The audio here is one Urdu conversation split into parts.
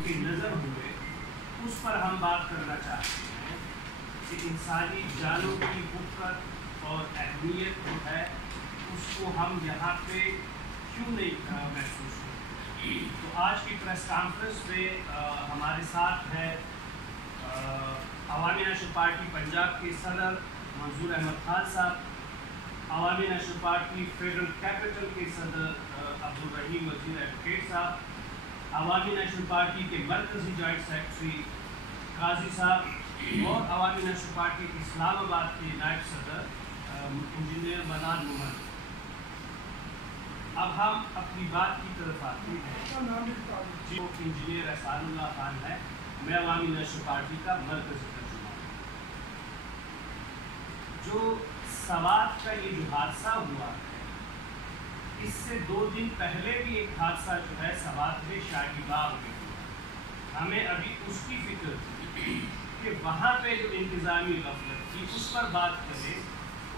مد نظر ہوئے اس پر ہم بات کرنا چاہتے ہیں کہ انسانی جانوں کی حقیقت اور اہمیت جو ہے اس کو ہم یہاں پہ کیوں نہیں محسوس کرتے. تو آج کی پریس کانفرنس میں ہمارے ساتھ ہے عوامی نیشنل پارٹی پنجاب کے صدر منظور احمد خان صاحب, عوامی نیشنل پارٹی فیڈرل کیپٹل کے صدر عبدالرحیم وزیر ایڈوکیٹ صاحب, عوامی نیشنل پارٹی کے مرکزی جوائنٹ سیکرٹری قاضی صاحب اور عوامی نیشنل پارٹی اسلام آباد کے نائب صدر انجینئر منان محمد. اب ہم اپنی بات کی طرف آتے ہیں. جو انجینئر احسان اللہ خان ہے, میں عوامی نیشنل پارٹی کا مرکزی ترجمہ. جو سوات کا یہ جو حادثہ ہوا ہے, اس سے 2 دن پہلے بھی ایک حادثہ جو ہے سوات میں شاہی باغ میں ہوا. ہمیں ابھی اس کی فکر تھی کہ وہاں پہ جو انتظامی غفلت تھی اس پر بات کریں.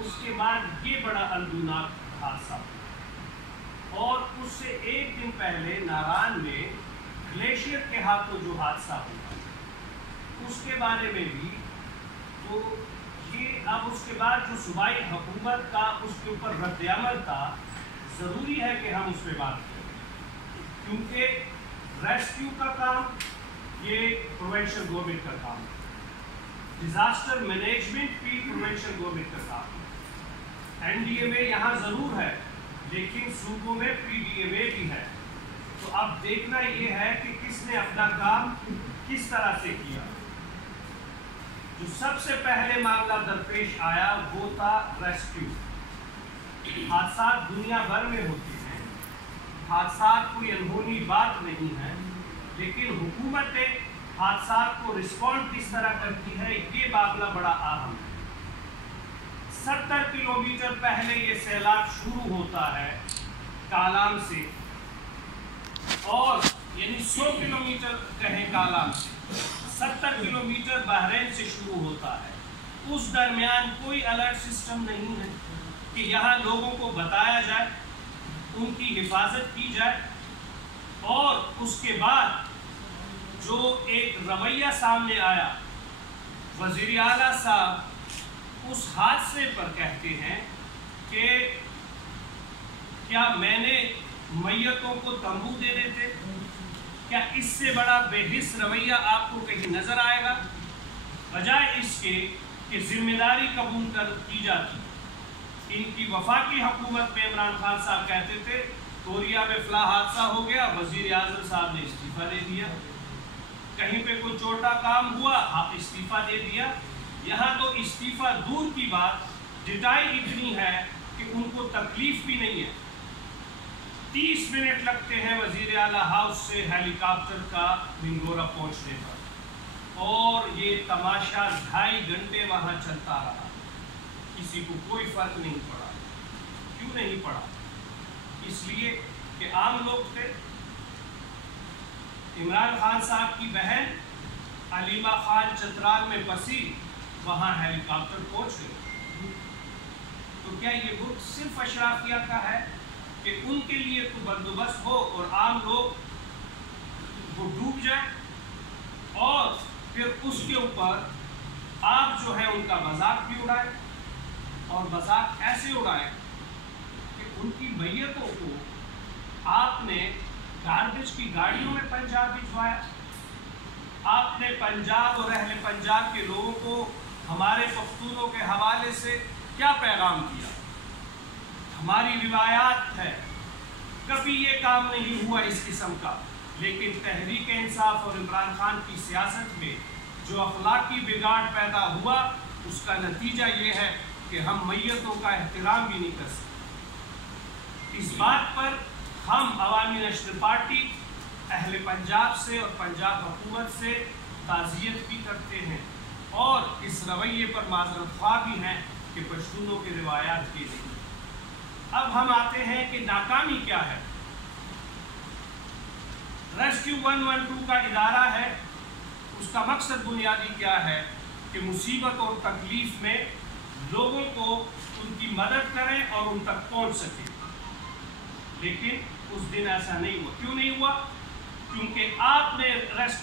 اس کے بعد یہ بڑا اندوناک حادثہ ہوا, اور اس سے 1 دن پہلے ناران میں گلیشیئر کے ہاتھوں جو حادثہ ہوا اس کے بارے میں بھی. تو یہ اب اس کے بعد جو صوبائی حکومت کا اس کے اوپر رد عمل تھا, ضروری ہے کہ ہم اس پہ بات کریں, کیونکہ ریسکیو کا کام یہ پروونشل گورنمنٹ کا کام ہے, ڈیزاسٹر مینجمنٹ بھی پروونشل گورنمنٹ کا کام ہے. این ڈی ایم اے یہاں ضرور ہے لیکن صوبوں میں پی ڈی ایم اے بھی ہے. تو اب دیکھنا یہ ہے کہ کس نے اپنا کام کس طرح سے کیا. جو سب سے پہلے معاملہ درپیش آیا وہ تھا ریسکیو. حادثات دنیا بھر میں ہوتے ہیں, حادثات کوئی انہونی بات نہیں ہے, لیکن حکومتیں حادثات کو رسپونڈ کس طرح کرتی ہے یہ معاملہ بڑا اہم ہے. 70 کلومیٹر پہلے یہ سیلاب شروع ہوتا ہے کالام سے, اور یعنی 100 کلومیٹر کہیں کالام سے, 70 کلومیٹر بحرین سے شروع ہوتا ہے. اس درمیان کوئی الرٹ سسٹم نہیں ہے کہ یہاں لوگوں کو بتایا جائے, ان کی حفاظت کی جائے. اور اس کے بعد جو ایک رویہ سامنے آیا, وزیر اعلیٰ صاحب اس حادثے پر کہتے ہیں کہ کیا میں نے میتوں کو تمبو دے دیتے, کیا اس سے بڑا بے حس رویہ آپ کو کہیں نظر آئے گا, بجائے اس کے کہ ذمہ داری قبول کی جاتی. ان کی وفاقی حکومت میں عمران خان صاحب کہتے تھے کوریا میں فلاں حادثہ ہو گیا, وزیر اعظم صاحب نے استعفیٰ دے دیا. کہیں پہ کوئی چھوٹا کام ہوا, آپ استعفیٰ دے دیا. یہاں تو استعفیٰ دور کی بات, ڈٹائی اتنی ہے کہ ان کو تکلیف بھی نہیں ہے. 30 منٹ لگتے ہیں وزیر اعلیٰ ہاؤس سے ہیلی کاپٹر کا منگورا پہنچنے پر, اور یہ تماشا 2.5 گھنٹے وہاں چلتا رہا. کسی کو کوئی فرق نہیں پڑا. کیوں نہیں پڑا؟ اس لیے کہ عام لوگ تھے. عمران خان صاحب کی بہن علیمہ خان چترال میں پسی, وہاں ہیلی کاپٹر پہنچ گئے. تو کیا یہ ملک صرف اشرافیہ کا ہے کہ ان کے لیے تو بندوبست ہو اور عام لوگ وہ ڈوب جائیں, اور پھر اس کے اوپر آپ جو ہے ان کا مذاق بھی اڑائیں, اور مذاق ایسے اڑائیں کہ ان کی میتوں کو آپ نے گاربیج کی گاڑیوں میں پنجاب بھجوایا. آپ نے پنجاب اور اہل پنجاب کے لوگوں کو ہمارے پختونوں کے حوالے سے کیا پیغام دیا؟ ہماری روایات ہے, کبھی یہ کام نہیں ہوا اس قسم کا. لیکن تحریک انصاف اور عمران خان کی سیاست میں جو اخلاقی بگاڑ پیدا ہوا, اس کا نتیجہ یہ ہے کہ ہم میتوں کا احترام بھی نہیں کر سکتے. اس بات پر ہم عوامی نیشنل پارٹی اہل پنجاب سے اور پنجاب حکومت سے تعزیت بھی کرتے ہیں, اور اس رویے پر معذرت خواہ بھی ہیں کہ پشتونوں کے روایات کی نہیں. اب ہم آتے ہیں کہ ناکامی کیا ہے. ریسکیو 112 کا ادارہ ہے, اس کا مقصد بنیادی کیا ہے کہ مصیبت اور تکلیف میں لوگوں کو ان کی مدد کریں اور ان تک پہنچ سکیں. لیکن اس دن ایسا نہیں ہوا. کیوں نہیں ہوا؟ کیونکہ آپ نے RSQ